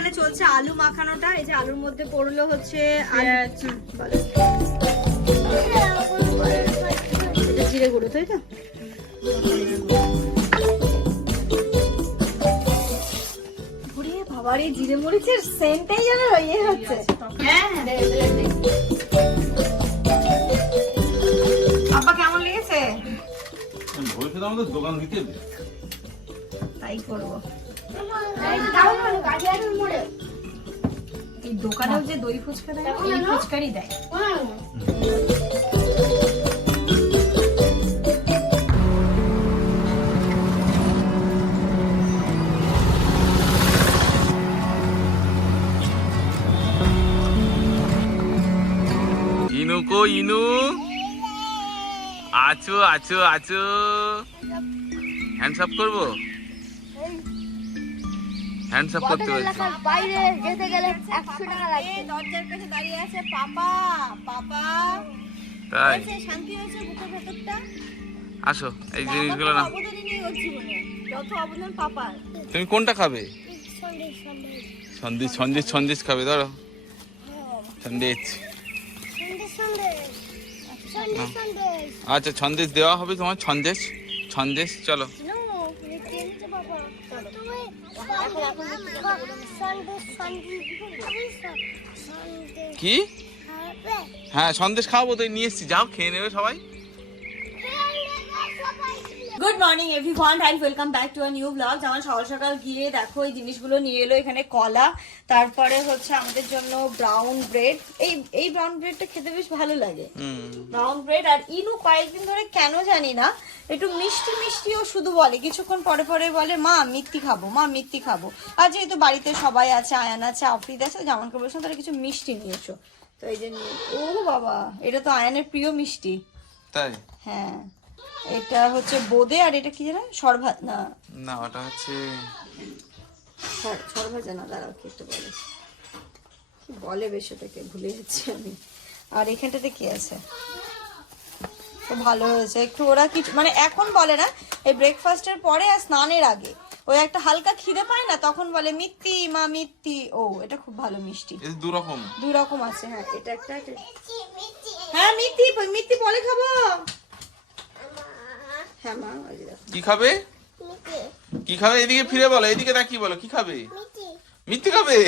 এখানে চলছে আলু মাখানোটা। এই যে আলুর মধ্যে পড়ল হচ্ছে জিরে গুঁড়ো তাই তো? বাবার এই জিরে মরিচের যেন ইয়ে হচ্ছে। হ্যাঁ আপা কেমন লেগেছে? ভবিষ্যতে আমাদের দোকান দিতে তাই করব। এই দোকানেও যে দই ফুচকা দেয়, এই ফুচকারই দেয়। ইনু আছো আছো আছো। হ্যান্ডসাপ করব? হ্যান্ডসাপ করতে বলছি। বাইরে যেতে গেলে একশো টাকা লাগবে। এই দরজার কাছে দাঁড়িয়ে আছে পাপা পাপা। তাই? হয়েছে, শান্তি হয়েছে বুকের ভেতরটা? আসো এই জিনিসগুলো না অবদানই নেই ওর জীবনে। যত অবদান পাপার। তুমি কোনটা খাবে? সন্দেশ সন্দেশ। সন্দেশ সন্দেশ সন্দেশ খাবে ধরো। সন্দেশ। সন্দেশ সন্দেশ। সন্দেশ সন্দেশ। আচ্ছা সন্দেশ দেওয়া হবে তোমার সন্দেশ। সন্দেশ চলো নো চেনতে বাবা তুমি এখন এখন সন্দেশ সন্দেশ আমি সন্দেশ কি? হ্যাঁ সন্দেশ খাওয়াবো তো নিয়ে এসছি। যাও খেয়ে নেবে সবাই। Good morning everyone and welcome back to a new blog যেমন সকাল সকাল গিয়ে দেখো এই জিনিসগুলো নিয়ে এলো এখানে কলা তারপরে হচ্ছে আমাদের জন্য ব্রাউন ব্রেড এই এই ব্রাউন ব্রেডটা খেতে বেশ ভালো লাগে। ব্রাউন ব্রেড আর ইনু কয়েকদিন ধরে কেন জানি না একটু মিষ্টি মিষ্টিও শুধু বলে কিছুক্ষণ পরে পরে বলে মা মিষ্টি খাব মা মিষ্টি খাব। আর যেহেতু বাড়িতে সবাই আছে আয়ান আছে আফরিদ আছে জামানকে বলছিলাম তারা কিছু মিষ্টি নিয়ে এসো। তো এই যে ও বাবা এটা তো আয়ানের প্রিয় মিষ্টি। তাই? হ্যাঁ। এটা হচ্ছে বোদে আর এটা কি জানেন সরভাত না। না ওটা হচ্ছে সর- সরভাজা না দাঁড়াও কি একটু বলে। কি বলে বেশ ওটাকে ভুলে যাচ্ছি আমি। আর এখানটাতে কি আছে? তো ভালো হয়েছে। একটু ওরা কিছু মানে এখন বলে না এই ব্রেকফাস্টের পরে আর স্নানের আগে। ওই একটা হালকা খিদে পায় না তখন বলে মিত্তি মা মিত্তি। ও এটা খুব ভালো মিষ্টি। এই দু রকম দুই রকম আছে হ্যাঁ এটা একটা হ্যাঁ মিত্তি মিত্তি বলে খাব। হ্যাঁ মা কি খাবে? কি খাবে? এদিকে ফিরে বলো এদিকে কি বলো কি খাবে? মিথ্যে খাবে?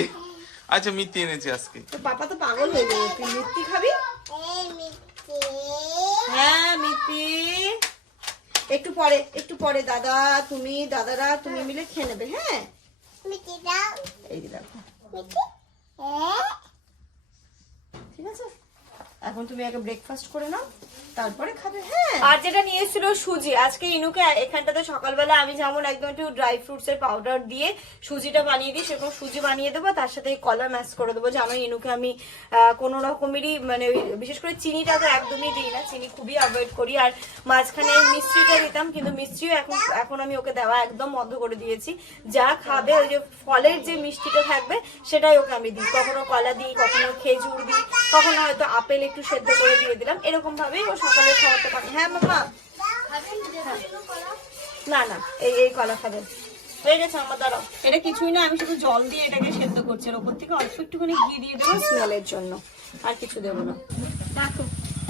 আচ্ছা মিথ্যে এনেছি আজকে। তো পাপা তো পাগল হয়ে যাবে তুই মিত্তি খাবি? হ্যাঁ মিত্তি একটু পরে একটু পরে দাদা তুমি দাদারা তুমি মিলে খেয়ে নেবে হ্যাঁ? এই যে দেখো। ঠিক আছে? এখন তুমি আগে ব্রেকফাস্ট করে নাও। তারপরে খাবে হ্যাঁ। আর যেটা নিয়ে এসেছিল সুজি, আজকে ইনুকে এখানটাতে সকালবেলা আমি যেমন একদম একটু ড্রাই ফ্রুটস এর পাউডার দিয়ে সুজিটা বানিয়ে দিই, সেরকম সুজি বানিয়ে দেবো, তার সাথে কলা ম্যাশ করে দেবো। জানো, ইনুকে আমি কোনো রকমেরই মানে বিশেষ করে চিনিটা তো একদমই দিই না, চিনি খুবই অ্যাভয়েড করি। আর মাঝখানে মিষ্টিটা দিতাম, কিন্তু মিষ্টিও এখন এখন আমি ওকে দেওয়া একদম বন্ধ করে দিয়েছি। যা খাবে, ওই যে ফলের যে মিষ্টিটা থাকবে, সেটাই ওকে আমি দিই। কখনো কলা দিই, কখনো খেজুর দিই, কখনো হয়তো আপেল একটু সেদ্ধ করে দিয়ে দিলাম এরকম ভাবেই ও সকালে খাওয়াতে পারে হ্যাঁ মামা না না এই এই কলা খাবে। হয়ে গেছে আমার দাঁড়াও। এটা কিছুই না আমি শুধু জল দিয়ে এটাকে সেদ্ধ করছি। আর ওপর থেকে অল্প একটুখানি ঘি দিয়ে দেবো। স্মেলের জন্য। আর কিছু দেবো না। দেখো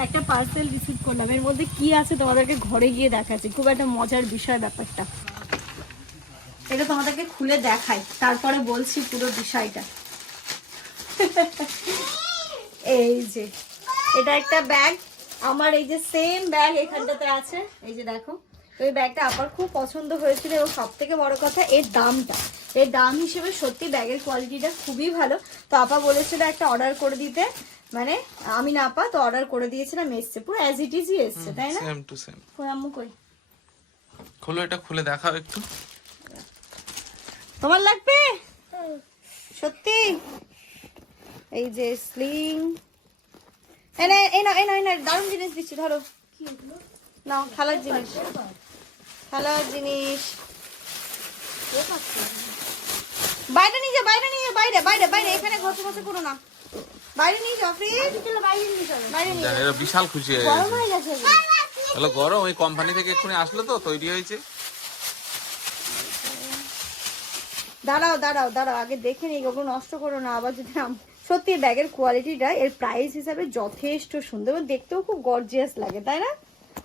একটা পার্সেল রিসিভ করলাম। এর মধ্যে কি আছে তোমাদেরকে ঘরে গিয়ে দেখাচ্ছি। খুব একটা মজার বিষয় ব্যাপারটা। এটা তোমাদেরকে খুলে দেখাই। তারপরে বলছি পুরো বিষয়টা। এই যে এটা একটা ব্যাগ আমার এই যে সেম ব্যাগ এখানটাতে আছে এই যে দেখো তো এই ব্যাগটা আপার খুব পছন্দ হয়েছিল এবং সব থেকে বড় কথা এর দামটা। এর দাম হিসেবে সত্যি ব্যাগের কোয়ালিটিটা খুবই ভালো। তো আপা বলেছিল একটা অর্ডার করে দিতে মানে আমি না আপা তো অর্ডার করে দিয়েছিলাম এসছে পুরো অ্যাজ ইট ইজই এসছে তাই না? সেম টু সেম কই আম্মু কই? খোলো এটা খুলে দেখাও একটু। তোমার লাগবে? সত্যি? এই যে স্লিং এই না এই না এই না এই না দারুণ জিনিস দিচ্ছি ধরো। নাও খেলার জিনিস। খেলার জিনিস। বাইরে নিয়ে যা বাইরে নিয়ে বাইরে বাইরে বাইরে এখানে ঘষে ঘষে করো না। বাইরে নিয়ে যাও ফ্রিজ বাইরে নিয়ে যাও বাইরে নিয়ে যাও বিশাল খুশি হয়ে গেছে। হয়ে গেছে গরম ওই কোম্পানি থেকে এক্ষুনি আসলো তো তৈরি হয়েছে। দাঁড়াও দাঁড়াও দাঁড়াও আগে দেখে নিই ওগুলো নষ্ট করো না আবার যদি আম- সত্যি ব্যাগের কোয়ালিটিটা এর প্রাইস হিসাবে যথেষ্ট সুন্দর এবং দেখতেও খুব গর্জিয়াস লাগে তাই না?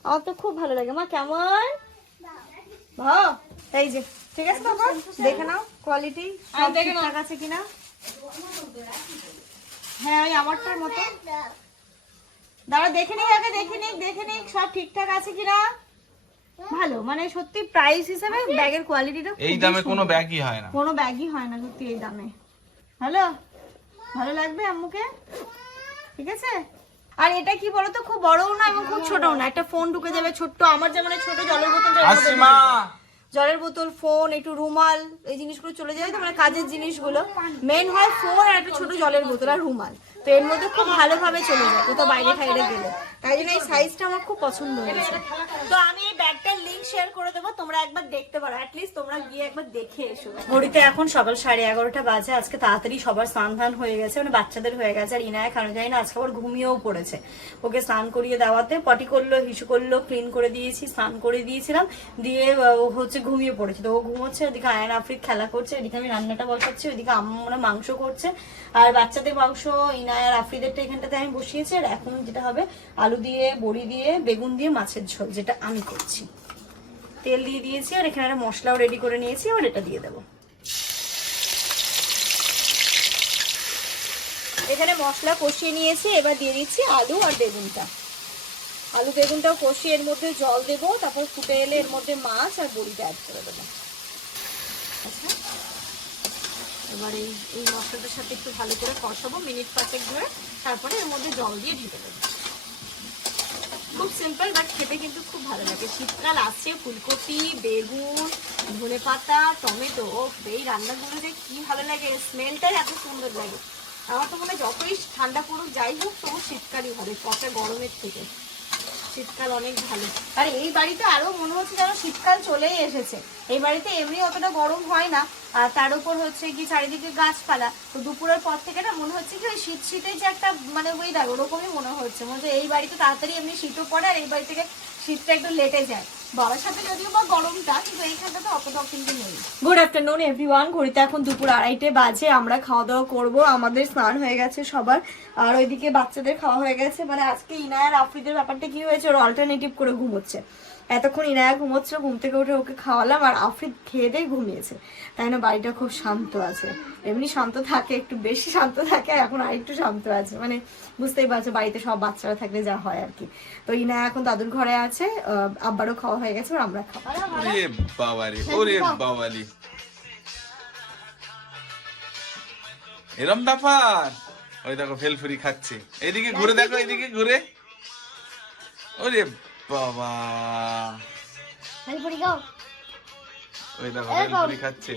আমার তো খুব ভালো লাগে। মা কেমন? ভাও এই যে ঠিক আছে বাবা দেখে নাও কোয়ালিটি সব ঠিকঠাক আছে কিনা? হ্যাঁ ওই আমারটার মতো। দাঁড়া দেখে নিক আগে দেখে নিক দেখে নিক সব ঠিকঠাক আছে কিনা? ভালো মানে সত্যি প্রাইস হিসাবে ব্যাগের কোয়ালিটিটা এই দামে কোনো ব্যাগই হয় না। কোনো ব্যাগই হয় না সত্যি এই দামে। ভালো ভালো লাগবে আম্মুকে? ঠিক আছে? আর এটা কি বলতো? খুব বড়ও না এবং খুব ছোটও না। একটা ফোন ঢুকে যাবে ছোট্ট। আমার যেমন ছোট জলের বোতল এর মধ্যে আসছি ঢুকে মা জলের বোতল ফোন একটু রুমাল এই জিনিসগুলো চলে যায়। তো মানে কাজের জিনিসগুলো। মেন হয় ফোন আর একটা ছোট জলের বোতল আর রুমাল। তো এর মধ্যে খুব ভালোভাবে চলে যায়, কোথাও বাইরে টাইরে গেলে। তাই জন্য এই সাইজটা আমার খুব পছন্দ হয়েছে। তো আমি এই ব্যাগটার লিংক শেয়ার করে দেবো, তোমরা একবার দেখতে পারো অ্যাটলিস্ট তোমরা গিয়ে একবার দেখে এসো। ঘড়িতে এখন সকাল সাড়ে এগারোটা বাজে, আজকে তাড়াতাড়ি সবার স্নান ধান হয়ে গেছে মানে বাচ্চাদের হয়ে গেছে, আর ইনায় খানো যায় না, আজকে আবার ঘুমিয়েও পড়েছে। ওকে স্নান করিয়ে দেওয়াতে পটি করল, হিসু করল ক্লিন করে দিয়েছি, স্নান করে দিয়েছিলাম, দিয়ে ও হচ্ছে ঘুমিয়ে পড়েছে। তো ও ঘুমোচ্ছে, ওদিকে আয়ন আফ্রিক খেলা করছে, এদিকে আমি রান্নাটা বসাচ্ছি, ওদিকে আম্মুরা মাংস করছে, আর বাচ্চাদের মাংস ইনায় আর আফ্রিদেরটা এখানটাতে আমি বসিয়েছি, আর এখন যেটা হবে, আলু দিয়ে, বড়ি দিয়ে, বেগুন দিয়ে, মাছের ঝোল, যেটা আমি করছি। তেল দিয়ে দিয়েছি, আর এখানে একটা মশলাও রেডি করে নিয়েছি আর এটা দিয়ে দেবো। এখানে মশলা কষিয়ে নিয়েছি, এবার দিয়ে দিচ্ছি আলু আর বেগুনটা। আলু, বেগুনটাও কষিয়ে এর মধ্যে জল দেবো, তারপর ফুটে এলে এর মধ্যে মাছ আর বড়িটা অ্যাড করে দেবো। আচ্ছা। এবার এই মশলাটার সাথে একটু ভালো করে কষাবো, মিনিট পাঁচেক ধরে। তারপরে এর মধ্যে জল দিয়ে ঢেকে দেবো। খুব সিম্পল বাট খেতে কিন্তু খুব ভালো লাগে। শীতকাল আসছে, ফুলকপি, বেগুন, ধনে পাতা, টমেটো ও এই রান্নাগুলো যে কি ভালো লাগে স্মেলটাই এত সুন্দর লাগে। আমার তো মনে হয় যতই ঠান্ডা পড়ুক, যাই হোক, তবু শীতকালই ভালো পচা গরমের থেকে। শীতকাল অনেক ভালো। আর এই বাড়িতে আরও মনে হচ্ছে যেন শীতকাল চলেই এসেছে। এই বাড়িতে এমনি অতটা গরম হয় না, আর তার উপর হচ্ছে কি চারিদিকে গাছপালা। তো দুপুরের পর থেকে না মনে হচ্ছে কি ওই শীত শীতের যে একটা মানে ওই দেখ ওরকমই মনে হচ্ছে। মনে হচ্ছে এই বাড়িতে তাড়াতাড়ি এমনি শীতও পড়ে আর এই বাড়ি থেকে শীতটা একটু লেটে যায়। বাবার সাথে যদিও বা গরমটা, কিন্তু এইখানটা তো অতটাও কিন্তু নেই। গুড আফটারনুন এভরিওয়ান ঘড়িতে এখন দুপুর আড়াইটে বাজে, আমরা খাওয়া দাওয়া করব। আমাদের স্নান হয়ে গেছে সবার, আর ওইদিকে বাচ্চাদের খাওয়া হয়ে গেছে। মানে আজকে ইনায়ার, আফ্রিদের ব্যাপারটা কি হয়েছে? ওর অল্টারনেটিভ করে ঘুমোচ্ছে। এতক্ষণ ইনায়া ঘুমোচ্ছিল ঘুম থেকে উঠে ওকে খাওয়ালাম আর আফ্রিদ খেয়ে দিয়ে ঘুমিয়েছে। তাই না বাড়িটা খুব শান্ত আছে। এমনি শান্ত থাকে একটু বেশি শান্ত থাকে আর এখন আরেকটু শান্ত আছে। মানে বুঝতেই পারছ বাড়িতে সব বাচ্চারা থাকলে যা হয় আর কি। তো ইনায়া এখন দাদুর ঘরে আছে আহ, আব্বারও খাওয়া হয়ে গেছে আর আমরা খাওয়া ওরে বাবারে ওরে বাবালি এরম ব্যাপার? ওই দেখো ফেলফুরি খাচ্ছে। এদিকে ঘুরে দেখো এদিকে ঘুরে। ওরে বাবা। হেলপুরি গাও ওই দেখো ফেলফুরি খাচ্ছে।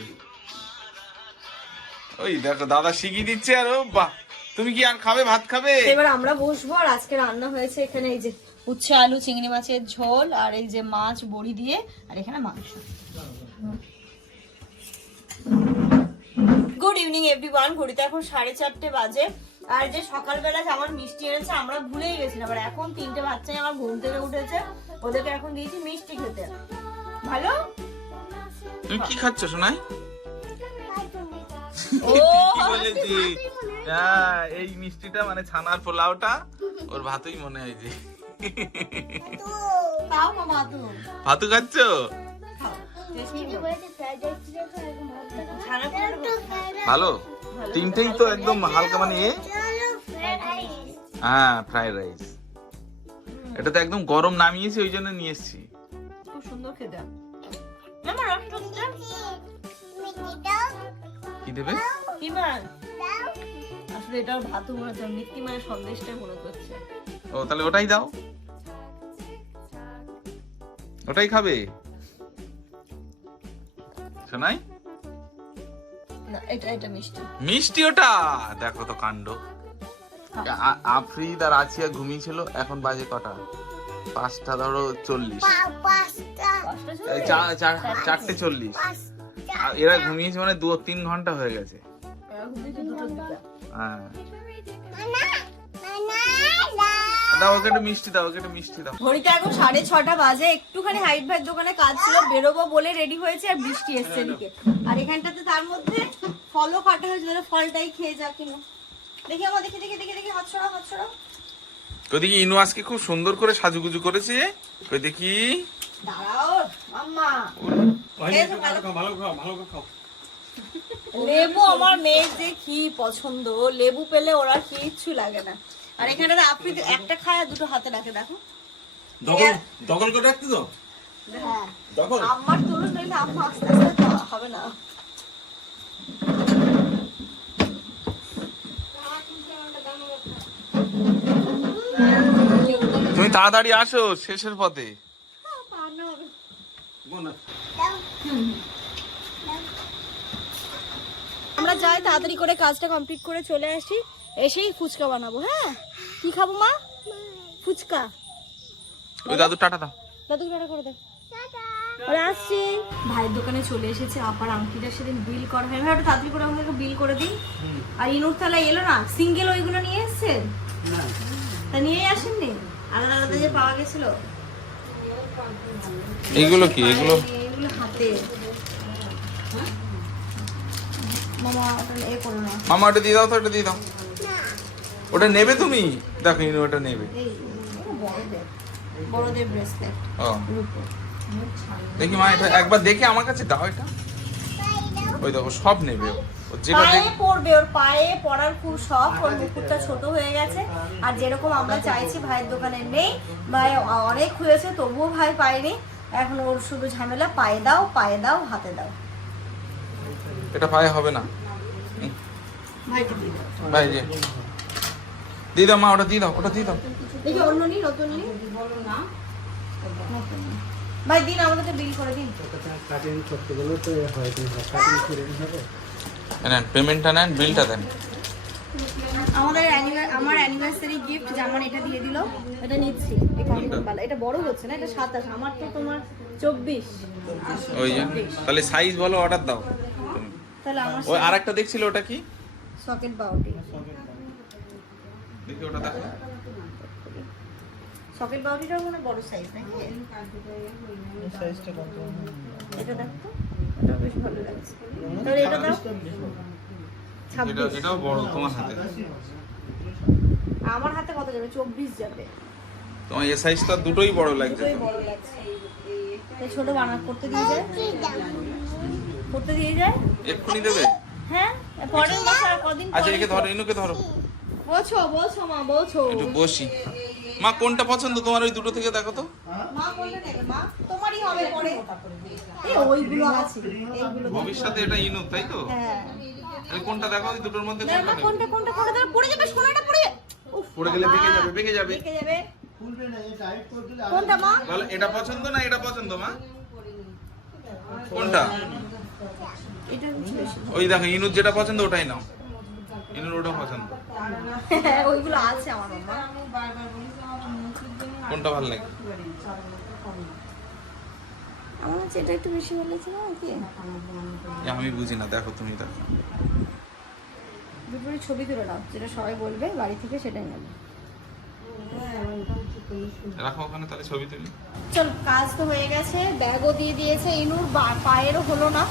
ওই দেখো দাদা শিখিয়ে দিচ্ছে আর ও বাহ। তুমি কি আর খাবে ভাত খাবে? এবার আমরা বসবো আর আজকে রান্না হয়েছে এখানে এই যে উচ্ছে আলু চিংড়ি মাছের ঝোল আর এই যে মাছ বড়ি দিয়ে আর এখানে মাংস। গুড ইভিনিং এভরিওয়ান ঘড়িতে এখন সাড়ে চারটে বাজে। আর যে সকালবেলা আমার মিষ্টি এনেছে আমরা ভুলেই গেছিলাম। আর এখন তিনটে বাচ্চাই আমার ঘুম থেকে উঠেছে ওদেরকে এখন দিয়েছি মিষ্টি খেতে। ভালো? কি খাচ্ছ শোনাই ও! বলেছি? হ্যাঁ এই মিষ্টিটা মানে ছানার পোলাওটা ওর ভাতই মনে হয় যে। ভাতু। খাচ্ছ? ভালো? তিনটেই তো একদম হালকা মানে হ্যাঁ ফ্রাইড রাইস এটা তো একদম গরম নামিয়েছি ওই জন্য নিয়ে এসেছি। খুব সুন্দর খেতে। কি দেবে? আসলে এটা ভাত মনে হচ্ছে সন্দেশটাই মনে করছে ও তাহলে ওটাই দাও। ওটাই খাবে? শোনাই? না এটা এটা মিষ্টি। মিষ্টি ওটা? দেখো তো কাণ্ড। আ- আফ্রিদ আর আছিয়া ঘুমিয়েছিল এখন বাজে কটা? পাঁচটা ধরো চল্লিশ। চারটে চল্লিশ। আর এরা ঘুমিয়েছে মানে দু তিন ঘণ্টা হয়ে গেছে। হ্যাঁ। দাও ওকে একটু মিষ্টি দাও ওকে একটু মিষ্টি দাও। ঘড়িতে এখন সাড়ে ছটা বাজে একটুখানি হাইট ভাইয়ের দোকানে কাজ ছিল বেরোবো বলে রেডি হয়েছে আর বৃষ্টি এসছে এদিকে। আর এখানটাতে তার মধ্যে ফলও কাটা হয়েছে ফলটাই খেয়ে যা কিনো দেখি আমার দেখি দেখি দেখি দেখি হাত ছড়া হাত ছড়া ইনু আজকে খুব সুন্দর করে সাজুগুজু করেছে। ওই দেখি। দাঁড়াও মাম্মা। ভালো খাও, ভালো খাও। লেবু আমার মেয়ের যে কি পছন্দ লেবু পেলে ওরা কিচ্ছু লাগে না। আর এখানে আপনি একটা খায় দুটো হাতে রাখে দেখো। দখল দখল করে রাখতে তো? হ্যাঁ। দখল? আমার তুলুন নইলে আম্মা আস্তে আস্তে হবে না। তুমি তাড়াতাড়ি আসো শেষের পথে। আমরা যাই তাড়াতাড়ি করে কাজটা কমপ্লিট করে চলে আসি। এসেই ফুচকা বানাবো হ্যাঁ? কি খাব মা? ফুচকা। ওই দাদু টাটা দাও। দাদু টাটা করে দে। ওরা আসছি। ভাইয়ের দোকানে চলে এসেছে আপার আংটিটা সেদিন বিল করা হয়। ভাই ওটা তাড়াতাড়ি করে আমাকে বিল করে দিন। আর ইনুর তালা এলো না? সিঙ্গেল ওইগুলো নিয়ে এসছেন তা নিয়েই আসেননি? আলাদা আলাদা যে পাওয়া গেছিল? এইগুলো কি? এগুলো? এগুলো হাতে। মামা ওটা এ করো না। মামা ওটা দিয়ে দাও তো ওটা দিয়ে দাও। ওটা নেবে তুমি? দেখো ইনু ওটা নেবে। বড়দের ব্রেসলেট ও। দেখি মা এটা একবার দেখে আমার কাছে দাও এটা। ওই দেখো সব নেবে। ও। ও যেটা পায়ে পড়বে ওর পায়ে পড়ার খুব শখ ওর মুকুটটা ছোট হয়ে গেছে। আর যেরকম আমরা চাইছি ভাইয়ের দোকানে নেই। ভাই অনেক হয়েছে তবুও ভাই পায়নি। এখন ওর শুধু ঝামেলা পায়ে দাও পায়ে দাও হাতে দাও। এটা পায়ে হবে না। দিয়ে ভাই যে দিয়ে দাও মা ওটা দিয়ে দাও ওটা দিয়ে দাও। দেখি অন্য নি নতুন নি নতুন নি। ভাই দিন আমাদেরকে বিল করে দিন। নেন পেমেন্টটা নেন বিলটা দেন। আমাদের আমার অ্যানিভার্সারি গিফট যেমন এটা দিয়ে দিল। এটা নিচ্ছি এই বালা এটা বড় হচ্ছে না এটা সাতাশ আমার তো তোমার চব্বিশ। ওই তাহলে সাইজ বলো অর্ডার দাও। তাহলে আমার ওই আরেকটা দেখছিল ওটা কি? সকেট বাউটি দেখি ওটা দেখো। সকেট বাউটিটার মনে বড় সাইজ নাকি? এটা দেখো এটা বেশ ভালো লাগছে। তাহলে এটা দাও। এটা এটাও বড় তোমার হাতে। আমার হাতে কত যাবে? চব্বিশ যাবে। তোমার এই সাইজটা দুটোই বড় লাগছে। দুটোই বড় লাগছে। এই ছোট বানা করতে দিয়ে যায়? করতে দিয়ে যায়? এক্ষুনি দেবে? হ্যাঁ? পরের মাসে আর কদিন আচ্ছা একে ধরো ইনুকে ধরো। বলছো বলছো মা বলছো। একটু বসি। মা কোনটা পছন্দ? তোমার ওই দুটো থেকে দেখো তো। মা কোনটা নেবে? মা তোমারই হবে পরে। এই ওইগুলো আছে। এইগুলো ভবিষ্যতে এটা ইনু তাই তো? হ্যাঁ। কোনটা দেখো? ওই দুটোর মধ্যে না, কোনটা কোনটা কোনটা কোনটা? ধরো পড়ে যাবে সোনাটা পড়ে যাবে। উফ, পড়ে গেলে বেঁকে বাবা, যাবে বেঁকে যাবে। বেঁকে যাবে। কোনটা মা? বলো এটা পছন্দ না এটা পছন্দ মা? কোনটা? এটা ওই দেখো ইনুর যেটা পছন্দ ওটাই নাও। ইনুর ওটা পছন্দ। হ্যাঁ, ওইগুলো আছে আমার মামা কোনটা ভালো লাগে? আমার হচ্ছে এটা একটু বেশি ভালো লাগছে না কি? আমি বুঝি না দেখো তুমি দেখো দুপুরে ছবি তুলে নাও যেটা সবাই বলবে বাড়ি থেকে সেটাই নেবে। রাখো ওখানে তাহলে ছবি তুলি। চল কাজ তো হয়ে গেছে ব্যাগও দিয়ে দিয়েছে ইনুর পায়েরও হলো না।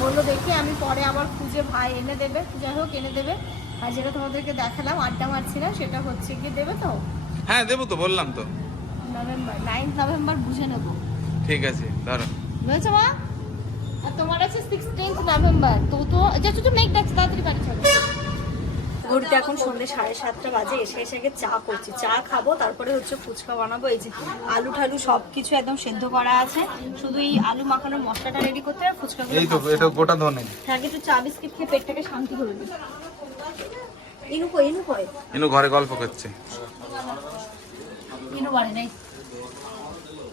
বলল দেখি আমি পরে আবার খুঁজে ভাই এনে দেবে। যাই হোক এনে দেবে। আর যেটা তোমাদেরকে দেখালাম আড্ডা মারছিলাম সেটা হচ্ছে কি দেবে তো? হ্যাঁ দেবো তো বললাম তো। নভেম্বর নাইন্থ নভেম্বর বুঝে নেব। ঠিক আছে ধরো। বুঝেছ মা? আর তোমার আছে সিক্সটিন্থ নভেম্বর তো তো যা তুই মেঘ ডাকছে তাড়াতাড়ি বাড়ি চলো ঘুরতে এখন সন্ধ্যে সাড়ে সাতটা বাজে এসে এসে আগে চা করছি। চা খাব তারপরে হচ্ছে ফুচকা বানাবো। এই যে আলু ঠালু সব কিছু একদম সেদ্ধ করা আছে। শুধু এই আলু মাখানোর মশলাটা রেডি করতে হবে ফুচকা এই তো এটা গোটা ধনে আগে একটু চা বিস্কিট খেয়ে পেটটাকে শান্তি করে দিই। ইনু কই ইনু কই? ইনু ঘরে গল্প করছে। ইনু বাড়ি নেই।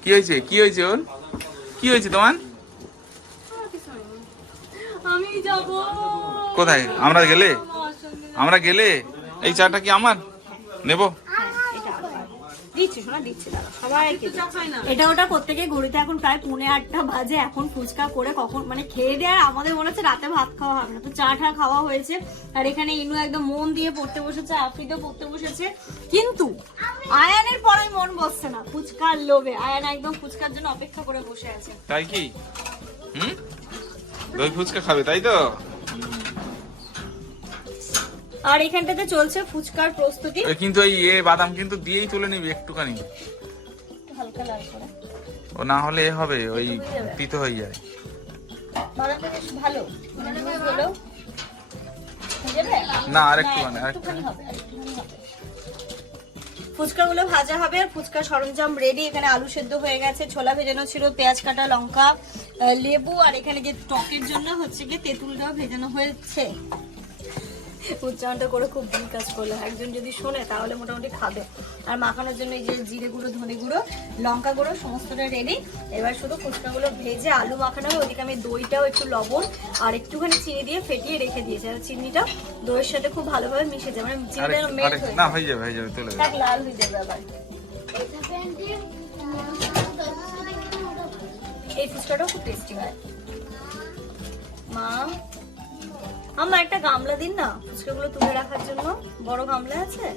কি হয়েছে? কি হয়েছে ওর? কি হয়েছে তোমার? আমি যাব। কোথায়? আমরা গেলে? আমরা গেলে এই চাটা কি আমার? নেব। এটা দিচ্ছি শোনা দিচ্ছি দাঁড়া সবাইকে এটা ওটা করতে গিয়ে ঘড়িতে এখন প্রায় পৌনে আটটা বাজে এখন ফুচকা করে কখন মানে খেয়ে দেওয়ার আমাদের মনে হচ্ছে রাতে ভাত খাওয়া হবে না। তো চা টা খাওয়া হয়েছে আর এখানে ইনু একদম মন দিয়ে পড়তে বসেছে পড়তে বসেছে। কিন্তু আয়ানের পরে মন বসছে না ফুচকার লোভে। আয়ান একদম ফুচকার জন্য অপেক্ষা করে বসে আছে। তাই কি? হুম? দই ফুচকা খাবে তাই তো? আর এখানটাতে চলছে ফুচকার প্রস্তুতি। কিন্তু এই এ বাদাম কিন্তু দিয়েই তুলে নিবি একটুখানি। হালকা লাল করে। ও না হলে এ হবে ওই পিতো হয়ে যায় বাদামটা বেশ ভালো? না আর একটু মানে হবে, আরেকটুখানি হবে। ফুচকাগুলো ভাজা হবে আর ফুচকা সরঞ্জাম রেডি এখানে আলু সেদ্ধ হয়ে গেছে ছোলা ভেজানো ছিল পেঁয়াজ কাটা লঙ্কা লেবু আর এখানে যে টকের জন্য হচ্ছে গিয়ে তেঁতুলটাও ভেজানো হয়েছে। উচ্চারণটা করে খুব দিন কাজ করল। একজন যদি শোনে তাহলে মোটামুটি খাবে। আর মাখানোর জন্য এই যে জিরে গুঁড়ো ধনে গুঁড়ো লঙ্কা গুঁড়ো সমস্তটা রেডি এবার শুধু ফুচকাগুলো ভেজে আলু মাখানো হবে ওদিকে আমি দইটাও একটু লবণ আর একটুখানি চিনি দিয়ে ফেটিয়ে রেখে দিয়েছি। আর চিনিটা দইয়ের সাথে খুব ভালোভাবে মিশে যায়। মানে চিনিটা একটু- হয়ে না হয়ে যাবে হয়ে যাবে তুলে লাল হয়ে যাবে আবার। এই ফুচকাটাও খুব টেস্টি হয়। মা আমার একটা গামলা দিন না ফুচকাগুলো তুলে রাখার জন্য। বড় গামলা আছে? হ্যাঁ।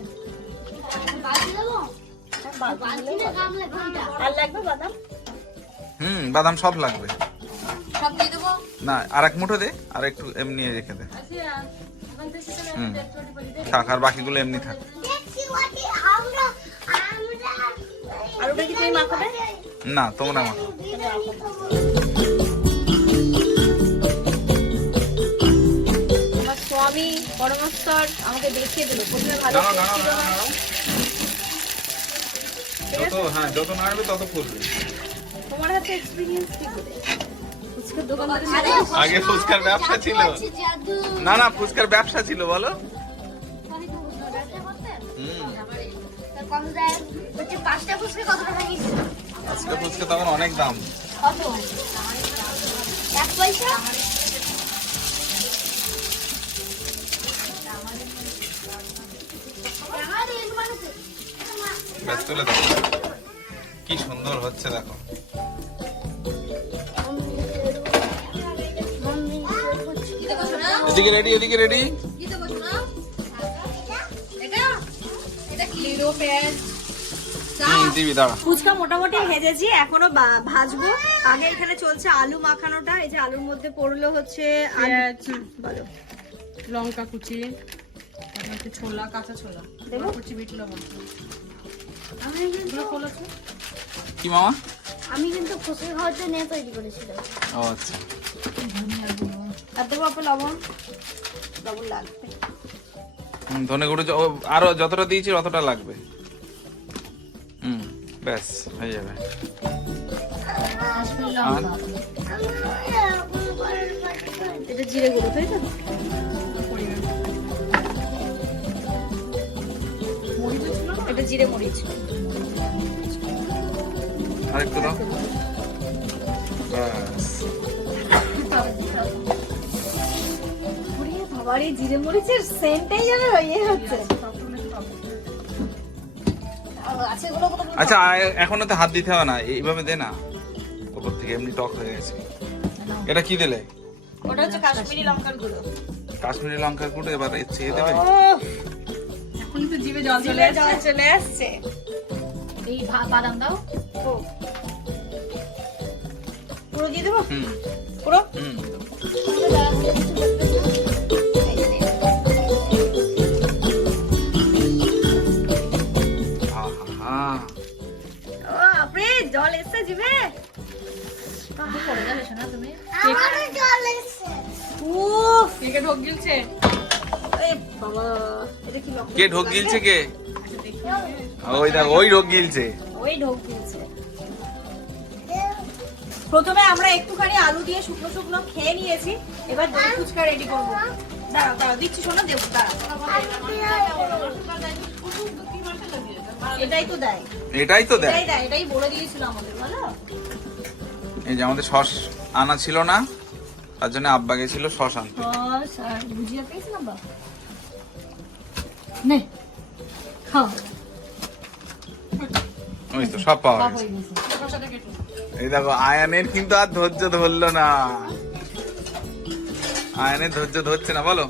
আর লাগবে বাদাম? হুম বাদাম সব লাগবে। না আর এক মুঠো দে আর একটু এমনি রেখে দে। হুম। থাক আর বাকিগুলো এমনি থাক। আর ওটা কি তুমি মাখাবে? না তোমরা মাখো। স্বামী পরমেশ্বর আমাকে দেখিয়ে দিল প্রথমে ভালো ছিল না। যত হ্যাঁ যত নাড়বে তত ফুলবে। তোমার হাতে এক্সপিরিয়েন্স কি করে? আগে ফুচকার ব্যবসা ছিল। না না ফুচকার ব্যবসা ছিল বলো। আজকে ফুচকা তখন অনেক দাম। কত? এক পয়সা? ব্যাস তুলে দাও কি সুন্দর হচ্ছে দেখো। এদিকে রেডি এদিকে রেডি হুম দিবি দাঁড়া। ফুচকা মোটামুটি ভেজেছি এখনও বা- ভাজবো। আগে এখানে চলছে আলু মাখানোটা এই যে আলুর মধ্যে পড়ল হচ্ছে বলো। লঙ্কা কুচি ছোলা কাঁচা ছোলা। কুচি বিট লবণ। কি মামা আমি কিন্তু ফুচকা খাওয়ার জন্য তৈরি করেছিলাম ও আচ্ছা আর দেবো লবণ লবণ লাগবে ধনে গুঁড়ো আরও যতটা দিয়েছি ততটা লাগবে হুম ব্যাস হয়ে যাবে এটা জিরে গুঁড়ো তাই তো এটা জিরে মরিচ। আর একটু দাও বাবার এই জিরে মরিচের সেন্টটাই যেন ইয়ে হচ্ছে। আচ্ছা এখন ওতে হাত দিতে হবে না এইভাবে দে না। উপর থেকে এমনি টক হয়ে গেছে। এটা কি দিলে? ওটা হচ্ছে কাশ্মীরি লঙ্কার গুঁড়ো। কাশ্মীরি লঙ্কার গুঁড়ো এবার ছেড়ে দেবে? জিভে জল চলে জল চলে আসছে। এই বাদাম দাও। ও। পুরো দিয়ে দেবো? পুরো? হুম। আহা। ও আপরে জল এসছে জিভে। জল এসছে। উফ ঢোক গিলছে? কি ঢোক গিলছে কে? ওই দেখ ওই ঢোক গিলছে। ওই ঢোক দিয়েছে প্রথমে আমরা একটুখানি আলু দিয়ে শুকনো শুকনো খেয়ে নিয়েছি এবার দই ফুচকা রেডি করব। দাঁড়াও দাঁড়াও দিচ্ছি শোনো দেবো এটাই তো দেয়। এটাই তো দেখ দেয় এটাই বলে দিয়েছিল আমাদের বলো। এই যে আমাদের সস আনা ছিল না তার জন্য আব্বা গেছিল সস আনতে। সস আর ভুজিয়া পেয়েছিলাম বা নে খাও। ওই তো সব পাওয়া গেছে। এই দেখো আয়ানের কিন্তু আর ধৈর্য ধরলো না। আয়ানের ধৈর্য ধরছে না বলো।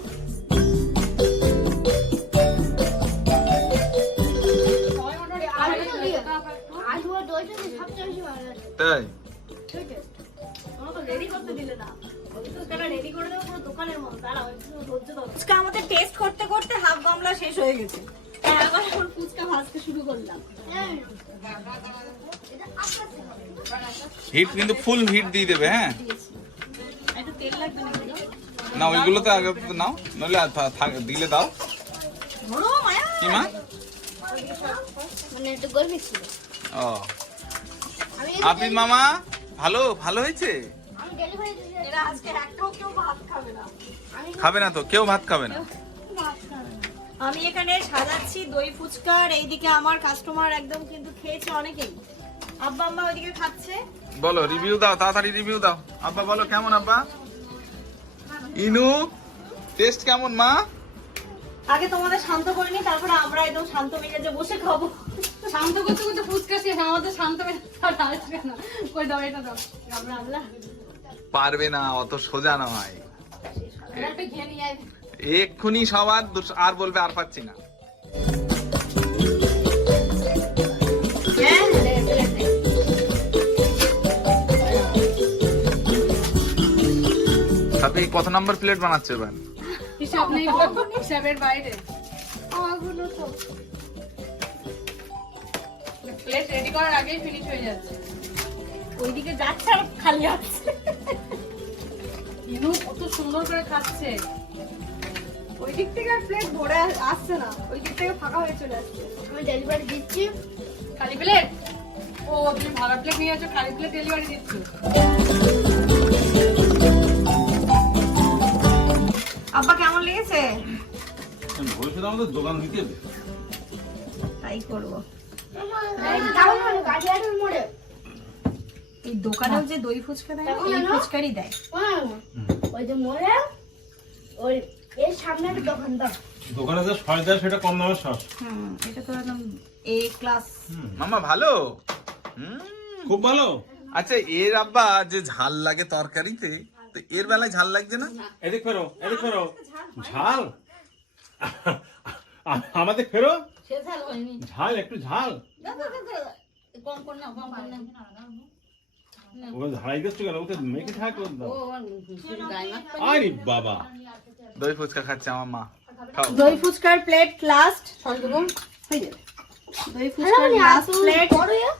তাই? রেডি করতে দিলে না। ফুচকা আমাদের টেস্ট করতে করতে হাফ গামলা শেষ হয়ে গেছে। তারপর এখন ফুচকা ভাজতে শুরু করলাম। হিট কিন্তু ফুল হিট দিয়ে দেবে হ্যাঁ? না ওইগুলো তো আগে নাও নইলে আর দিলে দাও। ধরো কি মা? মানে ও। আপিল মামা ভালো ভালো হয়েছে? খাবে না। তো কেউ ভাত খাবে না। আমি এখানে সাজাচ্ছি দই ফুচকা আর এইদিকে আমার কাস্টমার একদম কিন্তু খেয়েছে অনেকেই। আব্বা আম্মা ওইদিকে খাচ্ছে। বলো রিভিউ দাও তাড়াতাড়ি রিভিউ দাও। আব্বা বলো কেমন আব্বা? ইনু টেস্ট কেমন মা? আগে তোমাদের শান্ত করে নি তারপরে আমরা একদম শান্ত মেজাজে বসে খাব। শান্ত করতে করতে ফুচকা শেষ আমাদের শান্ত হয়ে আসবে না। কই দাও এটা দাও। আমরা আমরা পারবে না অত সোজা নিয়ে। আয়। এক্ষুনি সবার আর বলবে আর পাচ্ছি না। তাতে কত নাম্বার প্লেট বানাচ্ছে এবার? হিসাব নেই হিসাবের বাইরে। আমাগুলো তো। প্লেট রেডি করার আগেই ফিনিশ হয়ে যাচ্ছে। ওইদিকে যাচ্ছে আর খালি আছে। ইনু কত সুন্দর করে খাচ্ছে ওই দিক থেকে আর প্লেট ভরে আসছে না ওই দিক থেকে ফাঁকা হয়ে চলে আসছে। আমি ডেলিভারি দিচ্ছি। খালি প্লেট ও তুমি ভালো প্লেট নিয়ে আছো খালি প্লেট ডেলিভারি দিচ্ছ। আব্বা কেমন লেগেছে? ভবিষ্যতে আমাদের দোকান দিতে তাই করব। কেমন মানে গাড়িয়াটার মোড়ে এই দোকানেও যে দই ফুচকা দেয় না, এই ফুচকারই দেয়। ওই যে মোড়ে ওই এর সামনে একটা দোকান দাও। দোকানে যা সস দেয় সেটা কম দামের সস। হুম এটা তো একদম এ ক্লাস মামা ভালো? হুম। খুব ভালো? আচ্ছা এর আব্বা যে ঝাল লাগে তরকারিতে তো এর বেলায় ঝাল লাগছে না? এদিক ফেরো এদিক ফেরো। ঝাল আমাদের ফেরো? ঝাল একটু ঝাল। কম করে নাও কম করে নাও ওকে ঝাড়াই দিচ্ছ কেন ওকে মেখে থাক করে দাও। ও গায়ে মাখ আরে বাবা। দই ফুচকা খাচ্ছে আমার মা। দই ফুচকার প্লেট লাস্ট দেবো হয়ে যাবে। দই ফুচকার লাস্ট প্লেট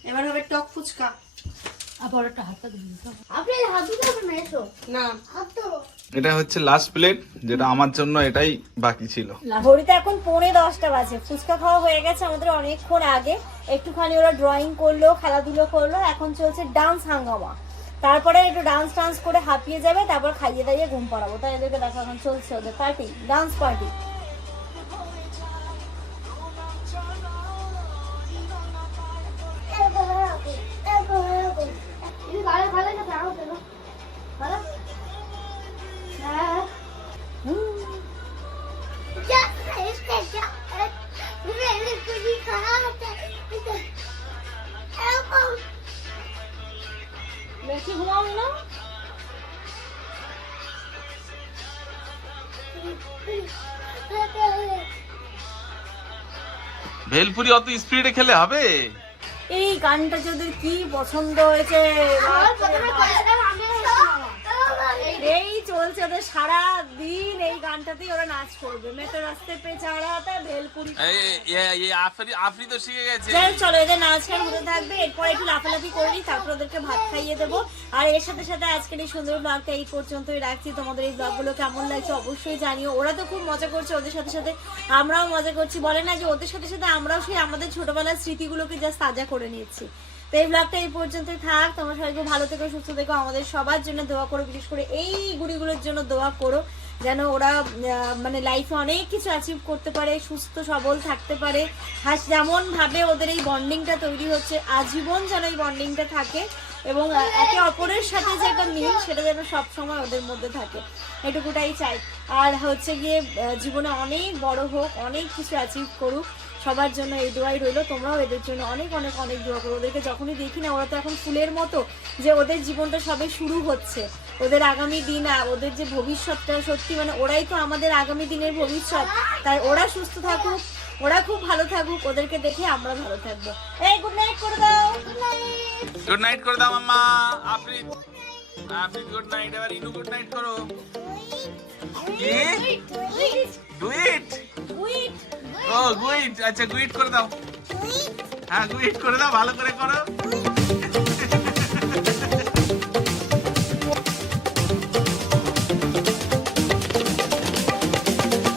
এবার হবে টক ফুচকা। আবার একটা হাতটা দিবি আপনি হাত ধুতে না এসো না। হাত তো এটা হচ্ছে লাস্ট প্লেট যেটা আমার জন্য এটাই বাকি ছিল। ঘড়িতে এখন পৌনে দশটা বাজে। ফুচকা খাওয়া হয়ে গেছে আমাদের অনেকক্ষণ আগে। একটুখানি ওরা ড্রয়িং করল খেলাধুলো করল এখন চলছে ডান্স হাঙ্গামা। তারপরে একটু ডান্স টান্স করে হাঁপিয়ে যাবে তারপর খাইয়ে দাইয়ে ঘুম পাড়াবো। তাই এদেরকে দেখা এখন চলছে ওদের পার্টি ডান্স পার্টি বেশি ঘুমাও না ভেলপুরি অত স্পিডে খেলে হবে এই গানটা যদি কি পছন্দ হয়েছে। এই চলছে ওদের সারা দিন এই গানটাতেই ওরা নাচ করবে। মেতে রাস্তে পে চাড়াটা ভেলপুরি এই আফরি আফরি তো শিখে গেছে। যাই হোক, চলো এদের নাচ গান হতে থাকবে। এরপর একটু লাফালাফি করে নিই তারপর ওদেরকে ভাত খাইয়ে দেবো। আর এর সাথে সাথে আজকের এই সুন্দর ব্লগটা এই পর্যন্তই রাখছি। তোমাদের এই ব্লগগুলো কেমন লাগছে অবশ্যই জানিও। ওরা তো খুব মজা করছে ওদের সাথে সাথে। আমরাও মজা করছি। বলে না যে ওদের সাথে সাথে আমরাও সেই আমাদের ছোটবেলার স্মৃতিগুলোকে জাস্ট তাজা করে নিচ্ছি তো এই ব্লগটা এই পর্যন্তই থাক। তোমরা সবাই খুব ভালো থেকো, সুস্থ থেকো। আমাদের সবার জন্য দোয়া করো, বিশেষ করে এই গুড়িগুলোর জন্য দোয়া করো, যেন ওরা মানে লাইফে অনেক কিছু অ্যাচিভ করতে পারে, সুস্থ, সবল থাকতে পারে। হাস যেমনভাবে ওদের এই বন্ডিংটা তৈরি হচ্ছে, আজীবন যেন এই বন্ডিংটা থাকে। এবং একে অপরের সাথে যে একটা মিল, সেটা যেন সবসময় ওদের মধ্যে থাকে। এটুকুটাই চাই। আর হচ্ছে গিয়ে জীবনে অনেক বড় হোক, অনেক কিছু অ্যাচিভ করুক, সবার জন্য এই দোয়াই রইল। তোমরাও এদের জন্য অনেক অনেক অনেক দোয়া করো। ওদেরকে যখনই দেখি না, ওরা তো এখন ফুলের মতো যে ওদের জীবনটা সবে শুরু হচ্ছে। ওদের আগামী দিন আর ওদের যে ভবিষ্যৎটা সত্যি মানে ওরাই তো আমাদের আগামী দিনের ভবিষ্যৎ। তাই ওরা সুস্থ থাকুক ওরা খুব ভালো থাকুক, ওদেরকে দেখে আমরা ভালো থাকব। এই গুড নাইট করে দাও। গুড নাইট করে দাও, মাম্মা। আপনি আপনি গুড নাইট এবার ইনু গুড নাইট করো। গুইট গুইট ও গুইট আচ্ছা গুইট করে দাও। হ্যাঁ গুইট করে দাও, ভালো করে করো।